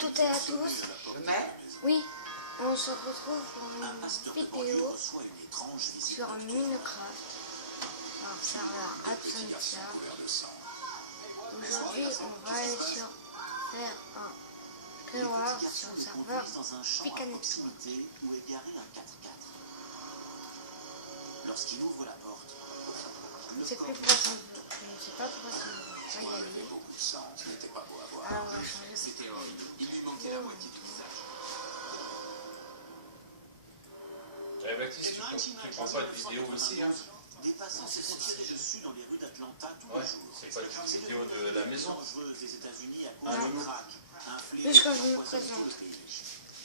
toutes et à tous. Oui, on se retrouve pour une vidéo sur Minecraft, un serveur Absentia. Aujourd'hui, on va aller faire un clear sur le serveur Picanetti. Lorsqu'il ouvre la porte, Je ne sais plus pourquoi ça me veut. Je ne sais pas pourquoi ça me veut pas y aller. Alors on va changer. c'était horrible. Il lui manquait la moitié du visage. Baptiste, tu prends pas de vidéo aussi, hein? Des passants se font tirer dessus dans les rues d'Atlanta tous Ouais, les jours. c'est pas une vidéo de la maison. Dangereuse des États-Unis à cause du crack. Un fléau Juste quand je qui me empoisonne présente. tout le pays.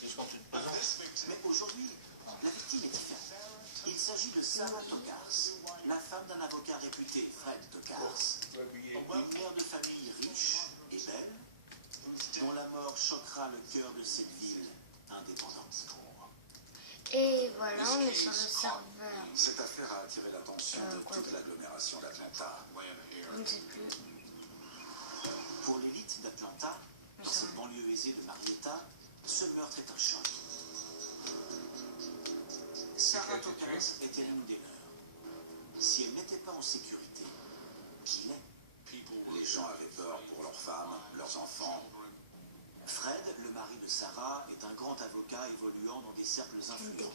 Juste quand tu te présentes. Mais aujourd'hui, la victime est différente. Il s'agit de Sarah Tokars, la femme d'un avocat réputé, Fred Tokars. Une mère de famille riche et belle, dont la mort choquera le cœur de cette ville indépendante. Et voilà, on est sur le serveur. Cette affaire a attiré l'attention de toute l'agglomération d'Atlanta. Je ne sais plus. Pour l'élite d'Atlanta, dans cette banlieue aisée de Marietta, ce meurtre est un choc. Sarah Tokars était l'une des leurs. Si elle n'était pas en sécurité, qui l'est? Les gens avaient peur pour leurs femmes, leurs enfants. Fred, le mari de Sarah, est un grand avocat évoluant dans des cercles influents.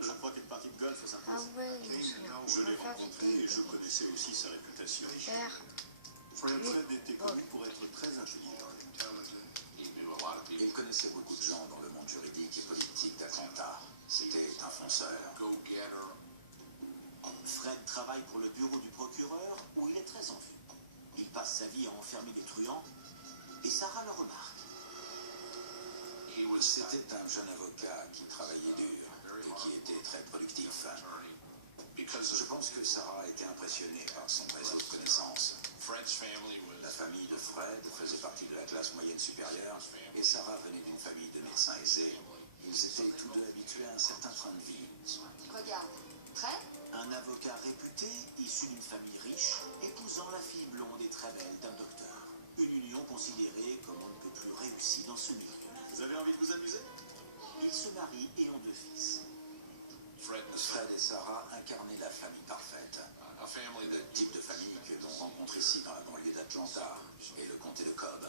Je crois qu'une partie de golf Ah s'impose. ouais, je me souviens. Je On l'ai va faire rencontré du et je connaissais aussi sa réputation. faire. Fred était connu pour être très intelligent. Il connaissait beaucoup de gens dans le monde juridique et politique d'Atlanta. C'était un fonceur. Fred travaille pour le bureau du procureur où il est très en vue. Il passe sa vie à enfermer des truands et Sarah le remarque. C'était un jeune avocat qui travaillait dur et qui était très productif. Je pense que Sarah a été impressionnée par son réseau de connaissances. La famille de Fred faisait partie de la classe moyenne supérieure et Sarah venait d'une famille de médecins aisés. Ils étaient tous deux habitués à un certain train de vie. Regarde, prêt? Un avocat réputé, issu d'une famille riche, épousant la fille blonde et très belle d'un docteur. Une union considérée comme on ne peut plus réussie dans ce milieu. Vous avez envie de vous amuser? Ils se marient et ont 2 fils. Fred et Sarah incarnaient la famille parfaite. Le type de famille que l'on rencontre ici dans la banlieue d'Atlanta et le comté de Cobb.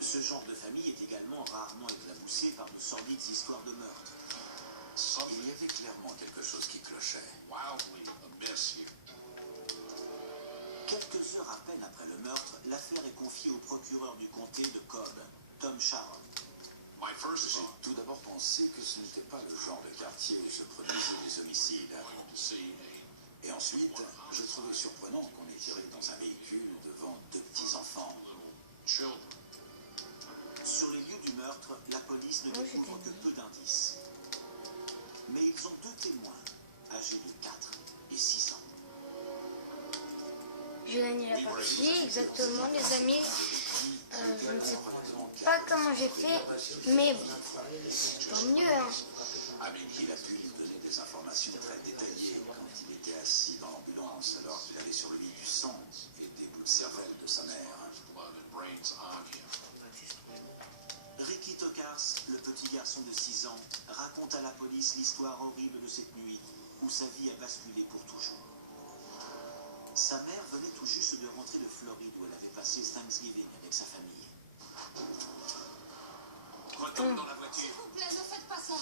Ce genre de famille est également rarement éclaboussé par de sordides histoires de meurtre. Il y avait clairement quelque chose qui clochait. Quelques heures à peine après le meurtre, l'affaire est confiée au procureur du comté de Cobb, Tom Sharon. J'ai tout d'abord pensé que ce n'était pas le genre de quartier où se produisaient des homicides. Et ensuite, je trouvais surprenant qu'on ait tiré dans un véhicule devant 2 petits-enfants. Sur les lieux du meurtre, la police ne découvre que peu d'indices. Mais ils ont 2 témoins, âgés de 4 et 6 ans. J'ai gagné la partie, exactement les amis. Je ne sais pas comment j'ai fait, mais tant mieux. Hein. Il a pu lui donner des informations très détaillées quand il était assis dans l'ambulance alors qu'il avait sur lui du sang et des bouts de cervelle de sa mère. Ricky Tokars, le petit garçon de 6 ans, raconte à la police l'histoire horrible de cette nuit où sa vie a basculé pour toujours. Sa mère venait tout juste de rentrer de Floride où elle avait passé Thanksgiving avec sa famille. Retourne dans la voiture. S'il vous plaît, ne faites pas ça.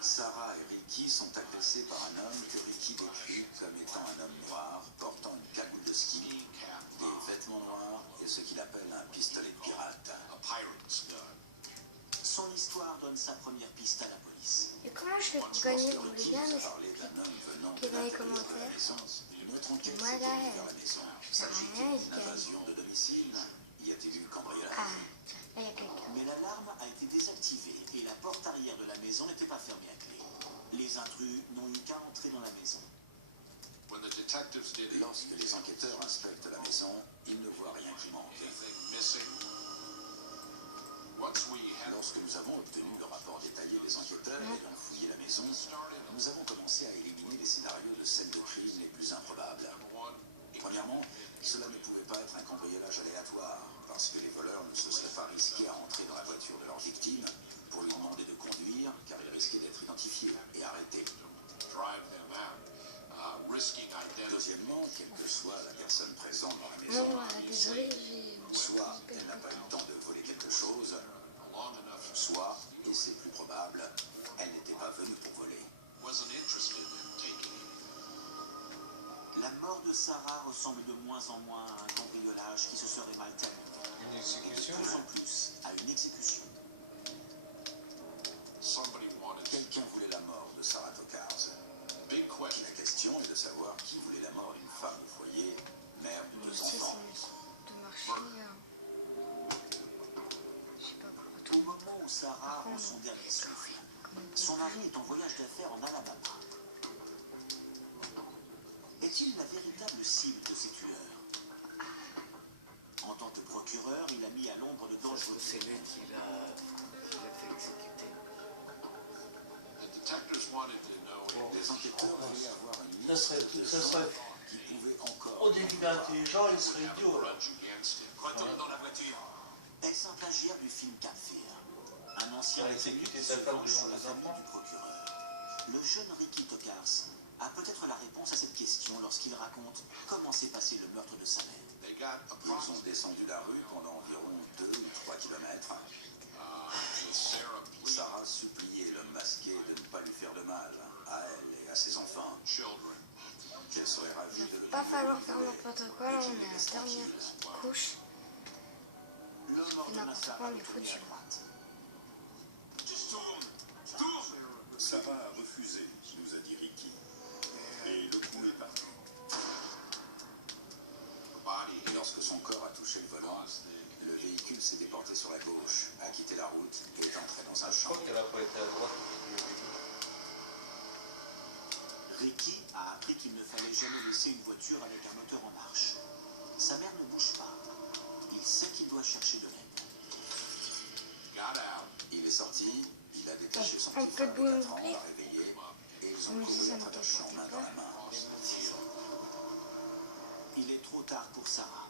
Sarah et Ricky sont agressés par un homme que Ricky décrit comme étant un homme noir, portant une cagoule de ski, des vêtements noirs et ce qu'il appelle un pistolet de pirate. Son histoire donne sa première piste à la police. Et comment je fais pour gagner? Vous voulez Ricky bien nous a parlé d'un homme venant de m'expliquer dans les l'intérieur de la commentaires? maison. Notre enquête Voilà. s'est tournée vers la maison. Ça n'a rien S'agit-il d'une été. invasion de domicile? Y a-t-il eu cambriolage? Ah, là il y a quelqu'un. Mais l'alarme a été désactivée et la porte arrière de la maison n'était pas fermée à clé. Les intrus n'ont eu qu'à entrer dans la maison. Lorsque les enquêteurs inspectent la maison, ils ne voient rien qui manque. Lorsque nous avons obtenu le rapport détaillé des enquêteurs et ont fouillé la maison, nous avons commencé à éliminer les scénarios de scènes de crime les plus improbables. Premièrement, Cela ne pouvait pas être un cambriolage aléatoire, parce que les voleurs ne se seraient pas risqués à entrer dans la voiture de leur victime pour lui demander de conduire, car ils risquaient d'être identifiés et arrêtés. Deuxièmement, quelle que soit la personne présente dans la maison, Désolé, j'ai... soit elle n'a pas eu le temps de voler quelque chose, soit, et c'est plus probable, elle n'était pas venue pour voler. La mort de Sarah ressemble de moins en moins à un cambriolage qui se serait mal terminé. Une exécution. Et de plus en plus à une exécution. Quelqu'un voulait la mort de Sarah Tokars. La question est de savoir qui voulait la mort d'une femme au foyer, mère de 2 enfants. de marcher... Je sais pas pourquoi. Au moment où Sarah rend son dernier souffle, son mari est en voyage d'affaires en Alabama. Est-il la véritable cible de ces tueurs? En tant que procureur, il a mis à l'ombre de dangereux C'est lui faits. qui l'a fait exécuter. Les enquêteurs voulaient avoir une liste Ça de serait gens qui pouvaient encore... au début intelligent, il serait idiot. Là. Retourne dans la voiture. Est-ce un plagiat du film Cap Fear? Un ancien Il a détenu exécuté qui sa se femme venge devant sur la les famille enfants. du procureur. Le jeune Ricky Tokars a peut-être la réponse à cette question lorsqu'il raconte comment s'est passé le meurtre de sa mère. Ils ont descendu la rue pendant environ 2 ou 3 kilomètres. Sarah suppliait l'homme masqué de ne pas lui faire de mal, à elle et à ses enfants. Qu'elle serait ravie de le Pas trouver falloir où il faire voulait, n'importe quoi, là et qu'il on le est à laisse la dernière tranquille. couche. L'homme ordonna n'importe Sarah quoi, on de est tourner foutu. à droite. Sarah a refusé, nous a dit Ricky. Et le coup est parti. Et lorsque son corps a touché le volant, le véhicule s'est déporté sur la gauche, a quitté la route et est entré dans un Je champ. crois qu'elle a pas été à droite. Ricky a appris qu'il ne fallait jamais laisser une voiture avec un moteur en marche. Sa mère ne bouge pas. Il sait qu'il doit chercher de l'aide. Il est sorti, il a détaché son Un petit peu frère de de boule 4 ans, plaît. l'a réveillé, et ils ont Oui, couru ça à me travers le fait champ main dans la main. Il est trop tard pour Sarah.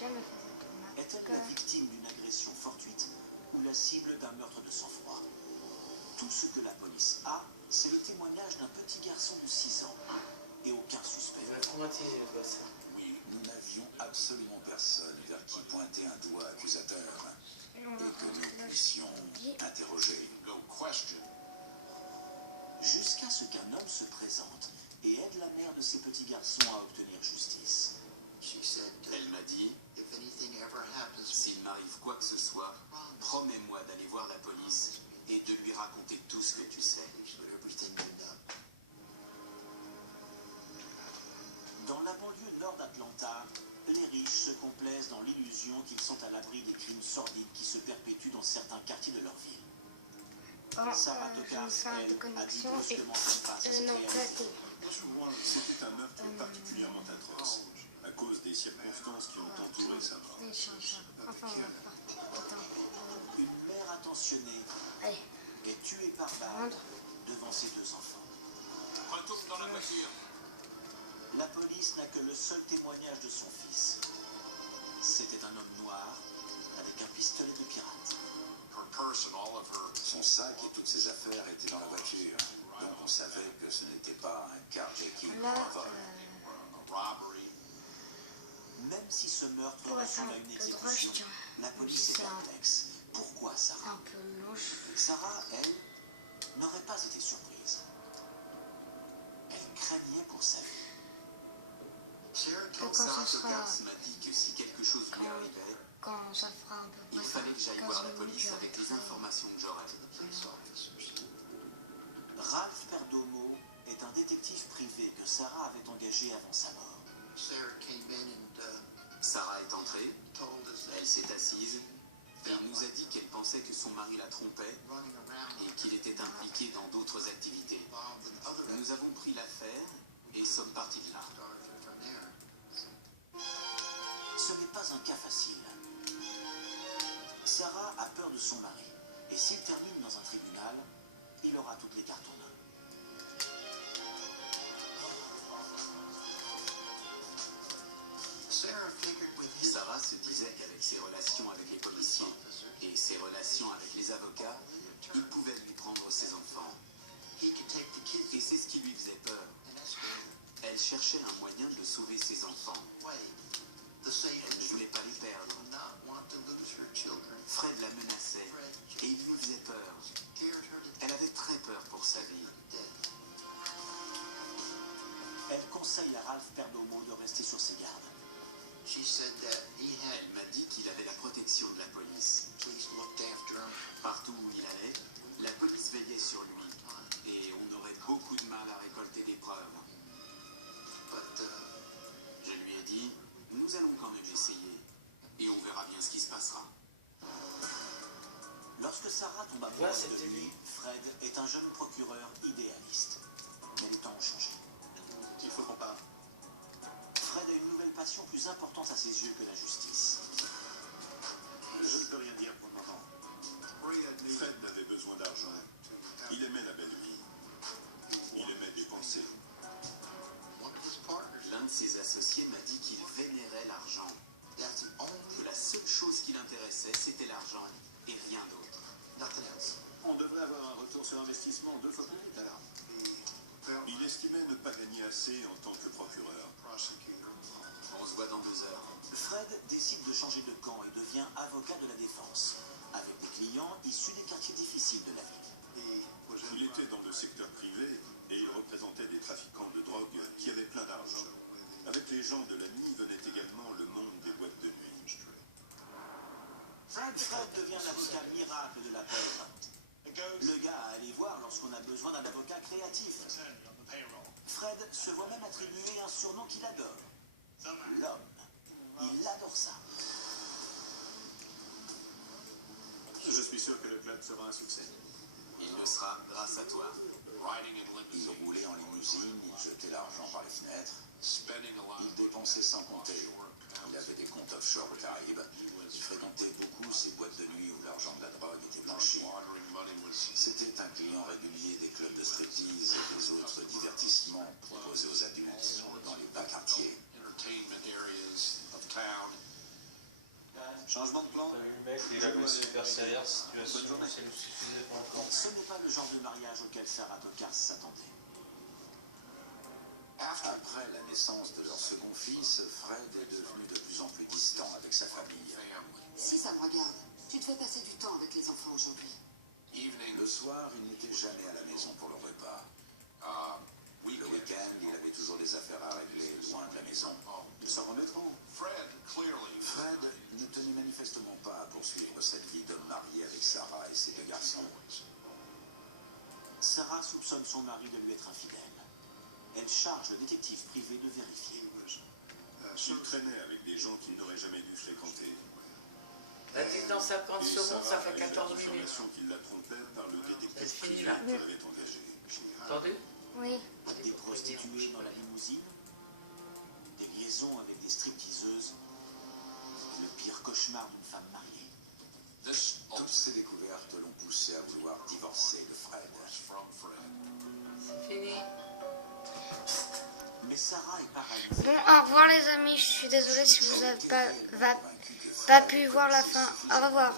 Jamais fait Est-elle la victime d'une agression fortuite ou la cible d'un meurtre de sang-froid? Tout ce que la police a, c'est le témoignage d'un petit garçon de 6 ans et aucun suspect. Il va traumatiser le gosse. Nous n'avions absolument personne vers qui pointer un doigt accusateur et que nous puissions interroger. Jusqu'à ce qu'un homme se présente et aide la mère de ces petits garçons à obtenir justice. Elle m'a dit, s'il m'arrive quoi que ce soit, promets-moi d'aller voir la police et de lui raconter tout ce que tu sais. Dans la banlieue nord d'Atlanta, les riches se complaisent dans l'illusion qu'ils sont à l'abri des crimes sordides qui se perpétuent dans certains quartiers de leur ville. Sarah je Tokars, me fais un elle, a dit déconnexion et brusquement qu'elle face à cette non, réalité. Pour moi, c'était un meurtre particulièrement atroce, à cause des circonstances qui ont entouré sa mort. Enfin, on va partir. Attends. Une mère attentionnée Allez, est tuée par balle devant ses 2 enfants. Retourne dans la voiture. La police n'a que le seul témoignage de son fils. C'était un homme noir avec un pistolet de pirate. Son sac et toutes ses affaires étaient dans la voiture, donc on savait que ce n'était pas un carjacking ou là, un vol. Même si ce meurtre on va faire ressemble à un une peu de exécution, rush, tiens. la police est C'est un- perplexe. Pourquoi c'est Sarah? un peu louche. Sarah, elle, n'aurait pas été surprise. Elle craignait pour sa vie. Quand Sarah ce sera... Tokars m'a dit que si quelque chose lui arrivait, Quand ça fera un peu il près fallait que j'aille 15 voir la minutes, police avec les j'arrêterai. informations que j'aurais. Ralph Perdomo est un détective privé que Sarah avait engagé avant sa mort. Sarah est entrée, elle s'est assise et nous a dit qu'elle pensait que son mari la trompait et qu'il était impliqué dans d'autres activités. Nous avons pris l'affaire et sommes partis de là. Ce n'est pas un cas facile. Sarah a peur de son mari, et s'il termine dans un tribunal, il aura toutes les cartes en main. se disait qu'avec ses relations avec les policiers et ses relations avec les avocats, il pouvait lui prendre ses enfants. Et c'est ce qui lui faisait peur. Elle cherchait un moyen de sauver ses enfants. Elle ne voulait pas les perdre. Fred la menaçait et il lui faisait peur. Elle avait très peur pour sa vie. Elle conseille à Ralph Perdomo de rester sur ses gardes. Elle m'a dit qu'il avait la protection de la police. Partout où il allait, la police veillait sur lui et on aurait beaucoup de mal à récolter des preuves. Je lui ai dit, nous allons quand même essayer et on verra bien ce qui se passera. Lorsque Sarah tombe amoureuse de lui, Fred est un jeune procureur idéaliste. Mais les temps ont changé. Il faut qu'on parle. Fred a une nouvelle passion plus importante à ses yeux que la justice. Je ne peux rien dire pour le moment. Fred avait besoin d'argent. Il aimait la belle vie. Il aimait dépenser. L'un de ses associés m'a dit qu'il vénérait l'argent. Que la seule chose qui l'intéressait, c'était l'argent et rien d'autre. On devrait avoir un retour sur investissement 2 fois plus vite alors. Il estimait ne pas gagner assez en tant que procureur. On se voit dans 2 heures. Fred décide de changer de camp et devient avocat de la défense, avec des clients issus des quartiers difficiles de la ville. Il était dans le secteur privé et il représentait des trafiquants de drogue qui avaient plein d'argent. Avec les gens de la nuit venait également le monde des boîtes de nuit. Fred devient l'avocat miracle de la paix. Le gars à aller voir lorsqu'on a besoin d'un avocat créatif. Fred se voit même attribuer un surnom qu'il adore. L'homme. Il adore ça. Je suis sûr que le club sera un succès. Il le sera grâce à toi. Il roulait en limousine, il jetait l'argent par les fenêtres. Il dépensait sans compter. Il avait des comptes offshore aux Caraïbes. Il fréquentait beaucoup ces boîtes de nuit où l'argent de la drogue était blanchi. C'était un client régulier des clubs de striptease et des autres divertissements proposés aux adultes dans les bas quartiers. Changement de plan. Le mec, il avait super sérieux, situation, ça ne suffisait pas encore. Ce n'est pas le genre de mariage auquel Sarah Tokars s'attendait. Après la naissance de leur second fils, Fred est devenu de plus en plus distant avec sa famille. Si ça me regarde, tu te fais passer du temps avec les enfants aujourd'hui. Le soir, il n'était jamais à la maison pour le repas. Le week-end, il avait toujours des affaires à régler loin de la maison. Ils s'en remettront. Fred ne tenait manifestement pas à poursuivre cette vie d'homme marié avec Sarah et ses 2 garçons. Sarah soupçonne son mari de lui être infidèle. Elle charge le détective privé de vérifier. Il traînait avec des gens qu'il n'aurait jamais dû fréquenter. Là, tu es dans 50 Et secondes, ça Sarah fait a eu 14 la minutes. confirmation qu'il la trompait par le détective C'est fini, privé là. qu'il avait engagé. Entendu? Oui. Des prostituées dans la limousine, des liaisons avec des stripteaseuses, le pire cauchemar d'une femme mariée. Toutes ces découvertes l'ont poussé à vouloir divorcer de Fred. C'est fini. Mais Sarah est paralysée. Bon, au revoir les amis, je suis désolée si vous n'avez pas pu voir la fin. Au revoir.